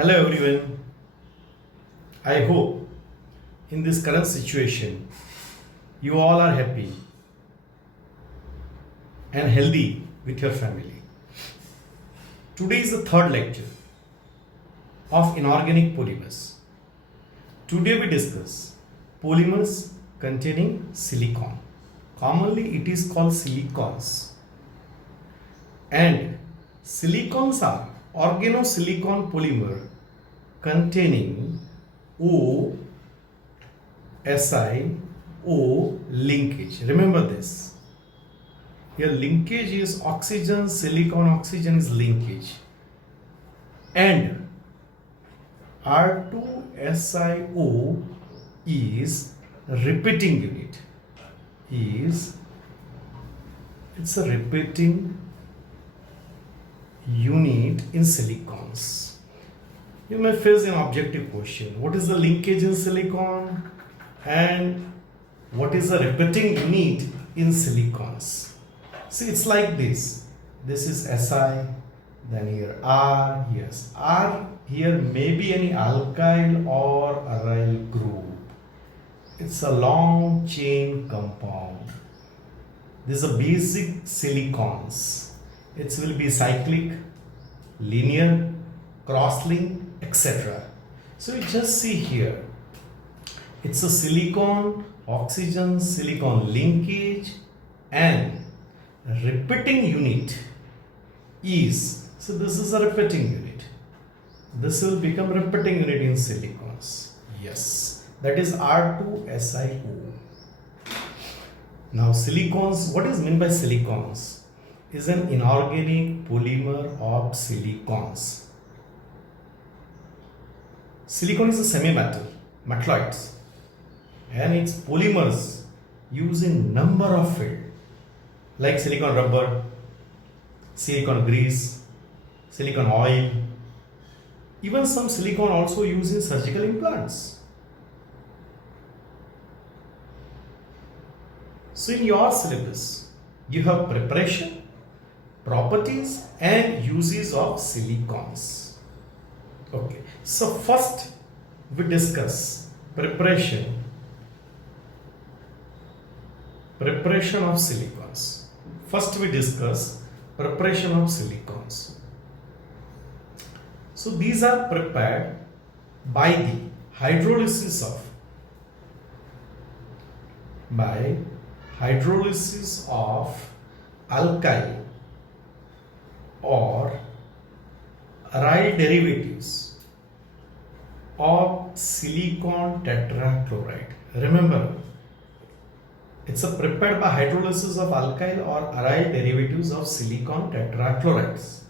Hello everyone. I hope in this current situation you all are happy and healthy with your family. Today is the third lecture of inorganic polymers. Today we discuss polymers containing silicon. Commonly it is called silicons. And silicons are organosilicon polymer containing O SiO linkage. Remember this. Here linkage is oxygen, silicon, oxygen is linkage. And R2SiO is repeating unit. It's a repeating unit in silicons. You may face an objective question. What is the linkage in silicon and what is the repeating unit in silicons? See, it's like this. This is Si, then here R, yes. R here may be any alkyl or aryl group. It's a long chain compound. These are basic silicons. It will be cyclic, linear, cross-link, etc. So you just see here, it's a silicon, oxygen, silicon linkage, and repeating unit is, so this is a repeating unit. This will become repeating unit in silicons. Yes, that is R2SiO. Now silicons, what is meant by silicons? Is an inorganic polymer of silicons. Silicon is a semi-metal, metalloids, and its polymers used in number of fields like silicon rubber, silicon grease, silicon oil, even some silicon also used in surgical implants. So in your syllabus, you have preparation, properties and uses of silicons. Okay, so first we discuss preparation of silicons. First we discuss preparation of silicons. So these are prepared by the hydrolysis of alkyl or aryl derivatives of silicon tetrachloride. Remember, it's prepared by hydrolysis of alkyl or aryl derivatives of silicon tetrachlorides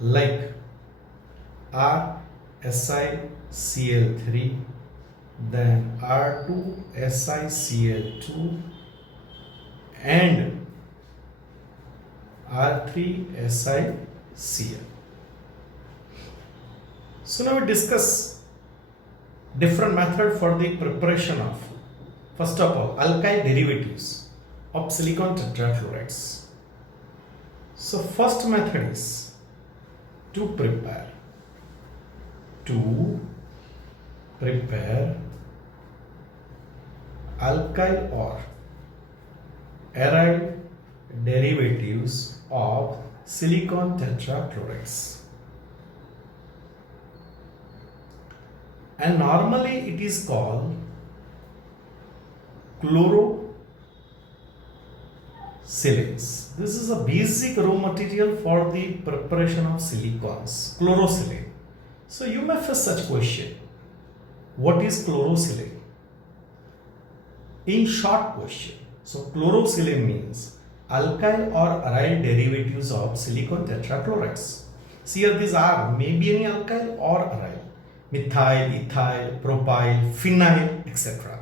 like RSiCl3, then R2SiCl2 and R3SiCl. So now we discuss different method for the preparation of, first of all, alkyl derivatives of silicon tetrachlorides. So first method is to prepare alkyl or aryl derivatives of silicon tetrachlorides. And normally it is called chlorosilanes. This is a basic raw material for the preparation of silicons, chlorosilane. So you may face such question. What is chlorosilane? In short question. So chlorosilane means alkyl or aryl derivatives of silicon tetrachlorides. See here these are maybe any alkyl or aryl. Methyl, ethyl, propyl, phenyl, etc.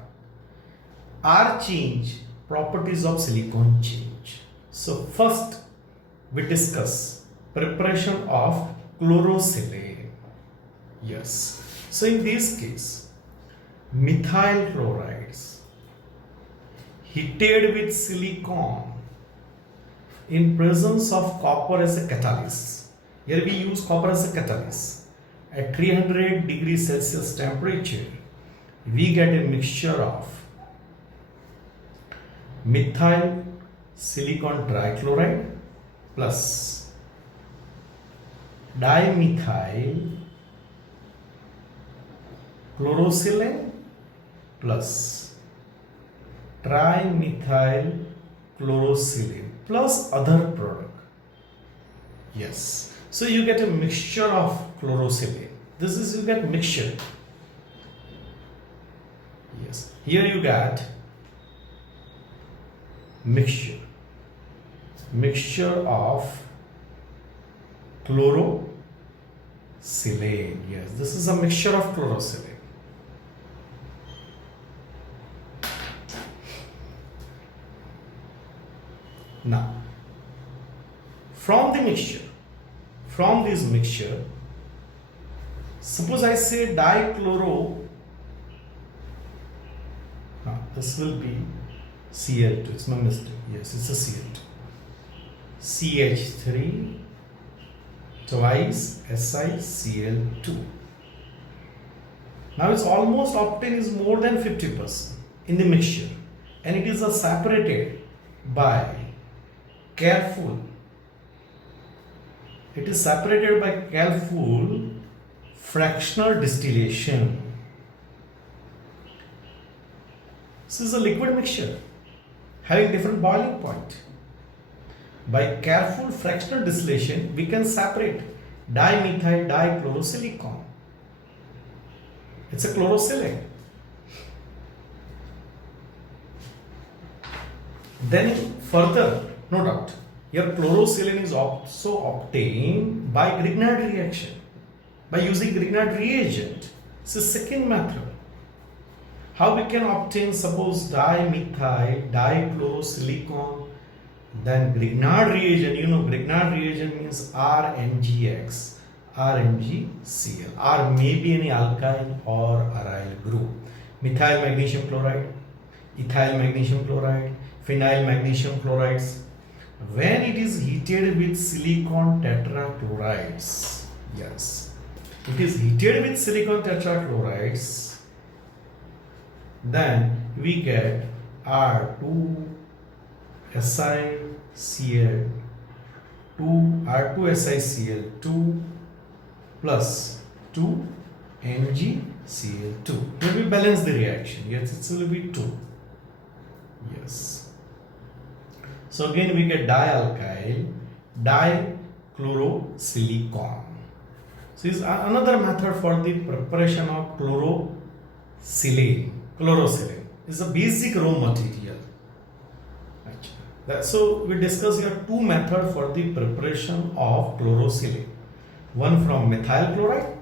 R change, properties of silicon change. So first we discuss preparation of chlorosilane. Yes. So in this case, methyl chlorides heated with silicon in presence of copper as a catalyst. Here we use copper as a catalyst, at 300 degrees Celsius temperature, we get a mixture of methyl silicon trichloride plus dimethyl chlorosilane plus trimethyl chlorosilane plus other product. Yes, so you get a mixture of chlorosilane. This is, you get mixture. Yes, here you get mixture of chlorosilane. Yes, this is a mixture of chlorosilane. Now, from this mixture, suppose I say dichloro, this will be Cl2, it's my mistake, yes, it's a Cl2. CH3 twice SiCl2. Now its almost octane is more than 50% in the mixture, and it is separated by careful fractional distillation. This is a liquid mixture having different boiling point. By careful fractional distillation, we can separate dimethyl dichlorosilicon. It's a chlorosilane. Then further, no doubt, your chlorosilane is also obtained by Grignard reaction, by using Grignard reagent. It's the second method. How we can obtain, suppose, dimethyl dichlorosilicon, then Grignard reagent, Grignard reagent means RMGX, RMgCl. R may be any alkyl or aryl group. Methyl magnesium chloride, ethyl magnesium chloride, phenyl magnesium chlorides. When it is heated with silicon tetrachlorides, yes, it is heated with silicon tetrachlorides, then we get R2SiCl2 plus 2MgCl2. Here we balance the reaction. Yes, it will be 2. Yes. So again we get dialkyl dichlorosilicon. So this is another method for the preparation of chlorosilane. Chlorosilane is a basic raw material. So we discuss here two methods for the preparation of chlorosilane. One from methyl chloride,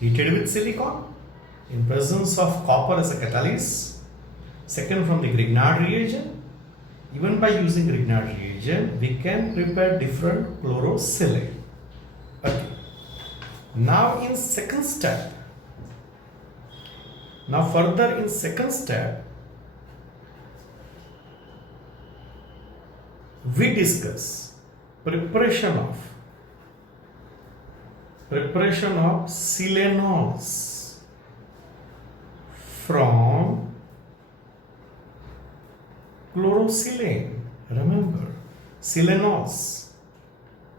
heated with silicon in presence of copper as a catalyst. Second, from the Grignard reagent. Even by using Grignard reagent, we can prepare different chlorosilane. Okay. Now in second step, we discuss preparation of silanols from chlorosilane. Remember, silanols.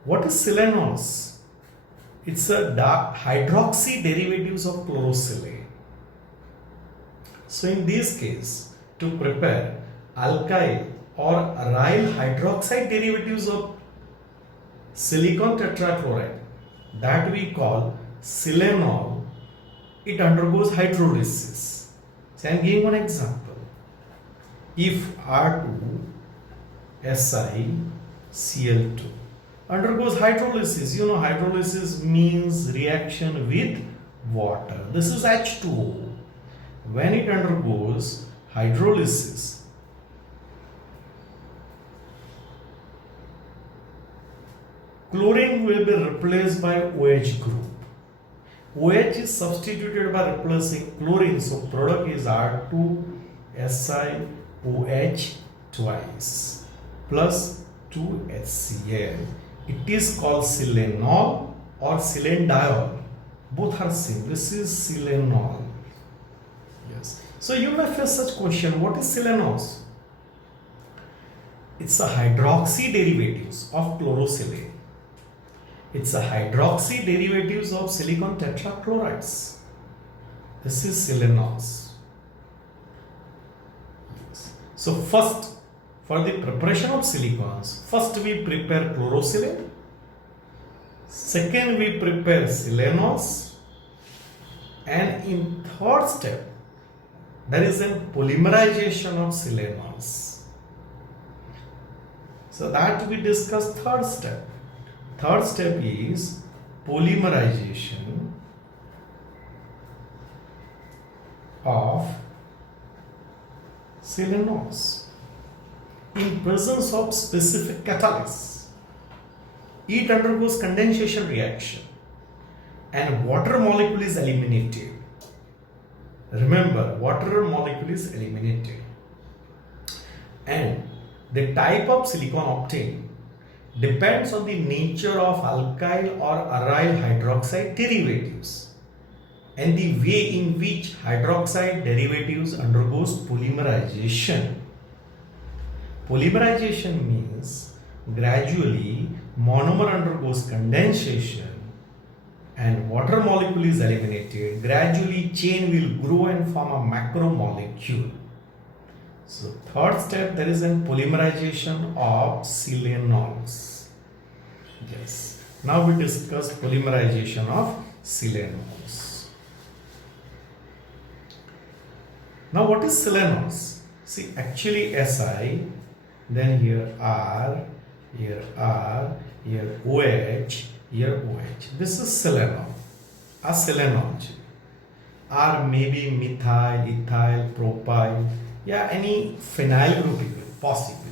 What is silanols? It's a hydroxy derivatives of chlorosilane. So in this case, to prepare alkyl or aryl hydroxide derivatives of silicon tetrachloride, that we call silanol, it undergoes hydrolysis. So I am giving one example. If R2SiCl2 undergoes hydrolysis, hydrolysis means reaction with water. This is H2O. When it undergoes hydrolysis, chlorine will be replaced by OH group. OH is substituted by replacing chlorine, so product is R2SiOH twice plus 2HCl. It is called silanol or silandiol. Both are same. This is silanol. Yes. So you may face such question. What is silanose? It's a hydroxy derivatives of chlorosilane. It's a hydroxy derivatives of silicon tetrachlorides. This is silanose. Yes. So first, for the preparation of silicons, first we prepare chlorosilane. Second, we prepare silanose. And in third step, there is a polymerization of silanose. So that we discuss third step. Third step is polymerization of silanose in presence of specific catalyst. It undergoes condensation reaction and water molecule is eliminated. Remember, water molecule is eliminated. And the type of silicon obtained depends on the nature of alkyl or aryl hydroxide derivatives and the way in which hydroxide derivatives undergoes polymerization. Polymerization means gradually monomer undergoes condensation and water molecule is eliminated. Gradually chain will grow and form a macromolecule. So third step, there is a polymerization of silanols. Yes. Now we discuss polymerization of silanols. Now what is silanose? See, actually Si, then here R, here R, here OH, here OH. This is silanol, a silanol. R may be methyl, ethyl, propyl, yeah, any phenyl group possibly.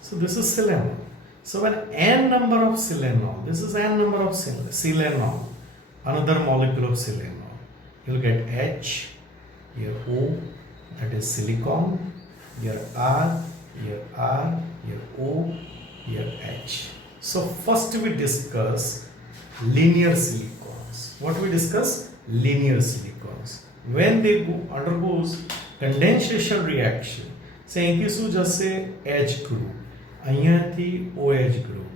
So this is silanol. So when n number of silanol, this is n number of silanol, another molecule of silanol, you'll get H, here O, that is silicon, here R, here R, here O, here H. So first we discuss linear silicons. What we discuss? Linear silicons. When they undergoes condensation reaction, say અહીંથી જશે H group, અહીંયાથી OH group.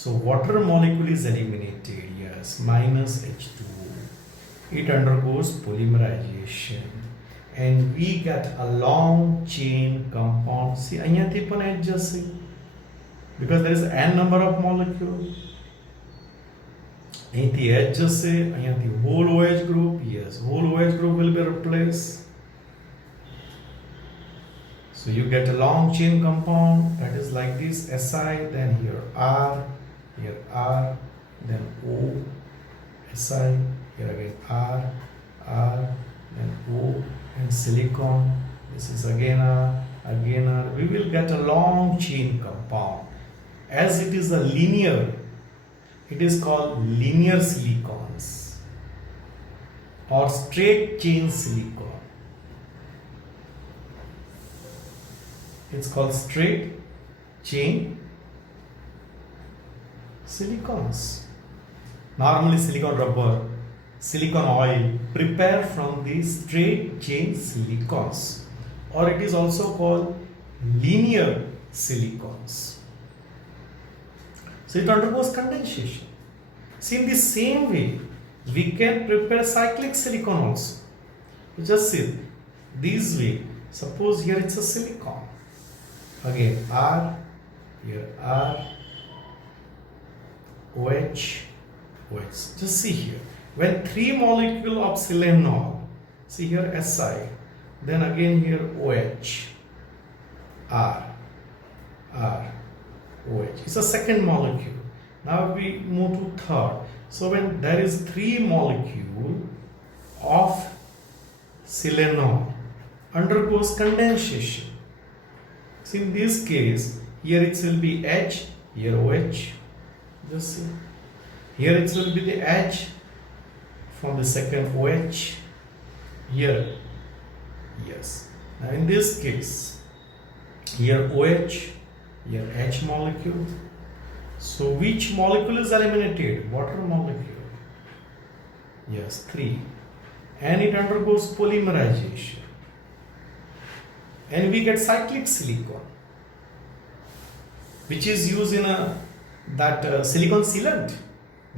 So water molecule is eliminated, yes, minus H2O. It undergoes polymerization and we get a long chain compound. See, અહીંયાથી પણ H જશે because there is n number of molecules. અહીંથી H જશે, અહીંયાથી whole OH group, yes, whole OH group will be replaced. So you get a long chain compound that is like this, Si, then here R, then O, Si, here again R, then O, and silicon. This is again R. We will get a long chain compound. As it is a linear, it is called linear silicons or straight chain silicon. It's called straight chain silicons. Normally silicon rubber, silicon oil prepared from these straight chain silicons, or it is also called linear silicons. So it undergoes condensation. See, in the same way, we can prepare cyclic silicon also. Just see this way. Suppose here it's a silicon. Again R, here R, OH, OH. Just see here. When 3 molecule of silanol, see here Si, then again here OH, R, OH. It's a second molecule. Now we move to third. So when there is 3 molecule of silanol undergoes condensation. So in this case, here it will be H, here OH. Just see. Here it will be the H from the second OH. Here, yes. Now in this case, here OH, here H molecule. So which molecule is eliminated? Water molecule. Yes, 3. And it undergoes polymerization. And we get cyclic silicon, which is used in that silicon sealant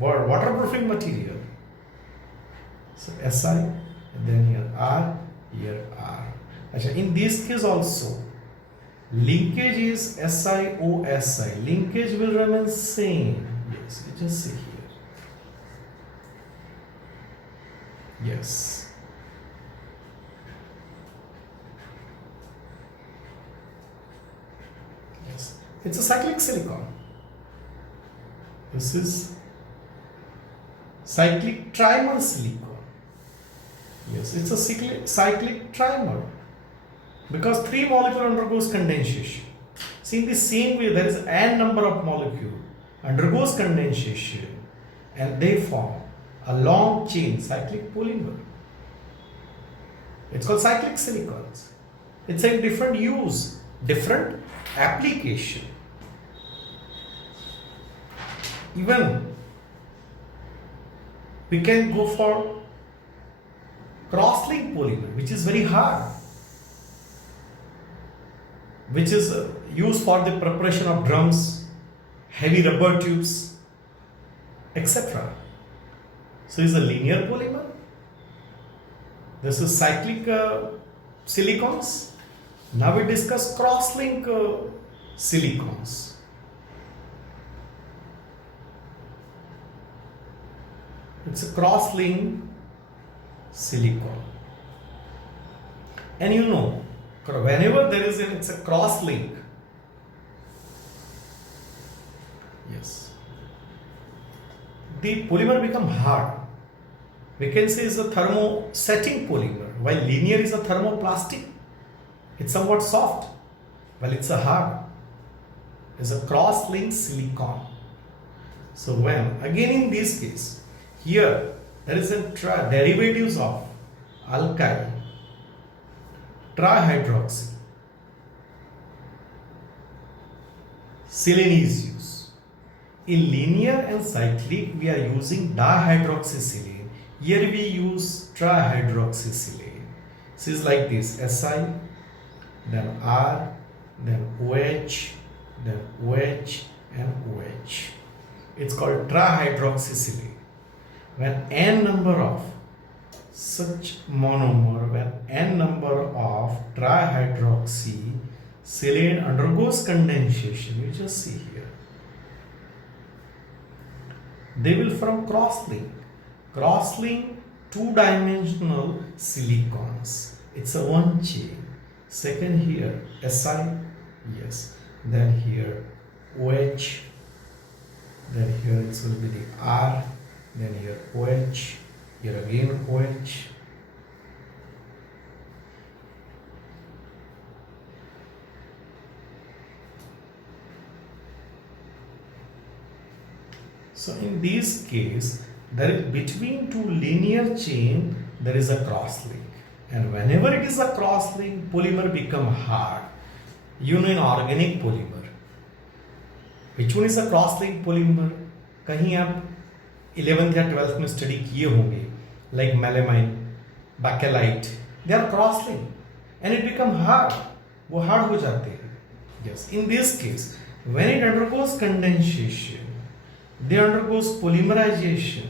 or waterproofing material. So Si, and then here R, here R. In this case also, linkage is SiO-Si. Linkage will remain same. Yes, you just see here. Yes. Yes. It's a cyclic silicon. This is cyclic trimer silicon. Yes, it's a cyclic trimer because 3 molecule undergoes condensation. See, in the same way, there is n number of molecule undergoes condensation and they form a long chain cyclic polymer. It's called cyclic silicons. It's a different use, different application. Even we can go for cross-link polymer, which is very hard, which is used for the preparation of drums, heavy rubber tubes, etc. So it's a linear polymer. This is cyclic silicons. Now we discuss cross-link silicons. It's a cross-link silicon. And you know, whenever there is it's a cross-link. Yes. The polymer become hard. We can say it's a thermosetting polymer, while linear is a thermoplastic. It's somewhat soft, while it's a hard. It's a cross-linked silicon. So when, again in this case, here there is a derivatives of alkyl, trihydroxy, silane is used. In linear and cyclic, we are using dihydroxysilane. Here we use trihydroxysilane. So it's like this: Si, then R, then OH, then OH, and OH. It's called trihydroxysilane. When n number of such monomer, when n number of trihydroxysilane undergoes condensation, you just see here, they will form cross-link. Cross-link 2-dimensional silicons. It's a one chain. Second here, Si, yes. Then here, OH. Then here it will be the R. Then here OH. Here again OH. So in this case, there is between two linear chain, there is a cross link. And whenever it is a cross link, polymer become hard. You know in organic polymer, which one is a cross link polymer? कहीं आप 11th या 12th में study किए होंगे, like melamine, bakelite, they are cross link and it become hard. वो hard हो जाते हैं. Yes, in this case, when it undergoes condensation, they undergoes polymerization.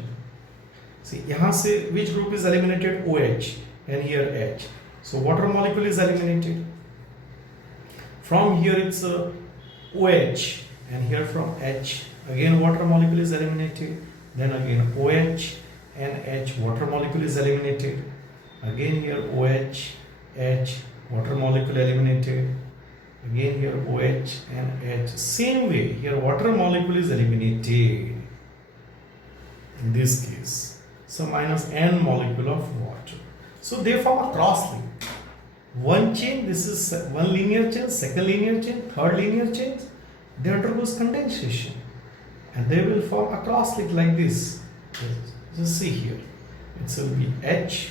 See, यहाँ से which group is eliminated? OH and here H. So water molecule is eliminated. From here it's OH and here from H again water molecule is eliminated. Then again OH and H water molecule is eliminated. Again here OH, H water molecule eliminated. Again here OH and H. Same way here water molecule is eliminated in this case. So minus n molecule of water. So they form a cross link. One chain, this is one linear chain, second linear chain, third linear chain. They undergoes condensation and they will form a cross link like this. Just see here. It will be H,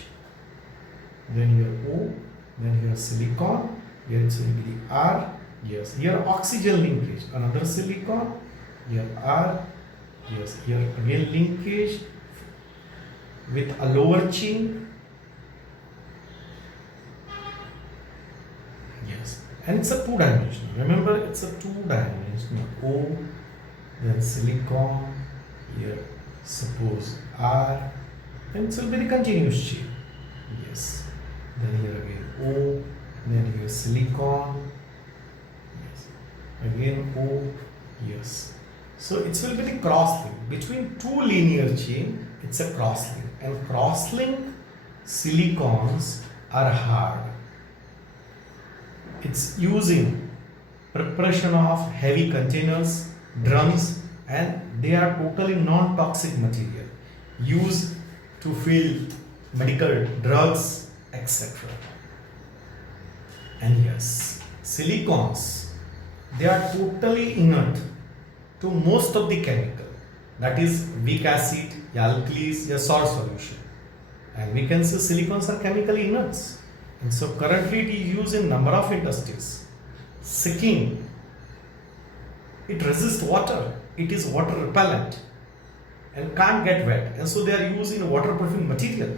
then here O, then here silicon. Here it will be the R. Yes, here oxygen linkage, another silicon. Here R. Yes, here again linkage. with a lower chain. Yes, and it's a two-dimensional. Remember, it's a two-dimensional. O, then silicon, here suppose R, and it will be the continuous chain. Yes, then here again O, then here silicon. Yes, again O. Yes, so it will be the cross link between two linear chain. It's a cross link, and cross link silicons are hard. It's using preparation of heavy containers, drums, and they are totally non-toxic material used to fill medical drugs, etc. And yes, silicons, they are totally inert to most of the chemical, that is weak acid, alkalis, salt solution, and we can say silicons are chemically inert. And so currently it is used in number of industries. Second, it resists water. It is water repellent and can't get wet. And so they are used in waterproofing material.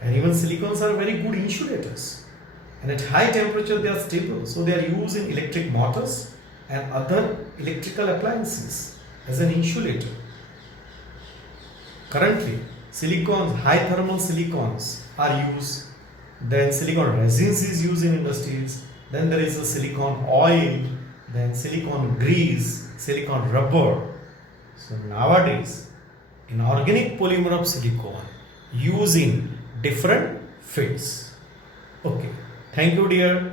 And even silicons are very good insulators. And at high temperature they are stable. So they are used in electric motors and other electrical appliances as an insulator. Currently, silicons, high thermal silicons are used. Then silicon resins is used in industries. Then there is a silicon oil, then silicon grease, silicon rubber. So nowadays, inorganic polymer of silicon used in different fields. Okay, thank you dear.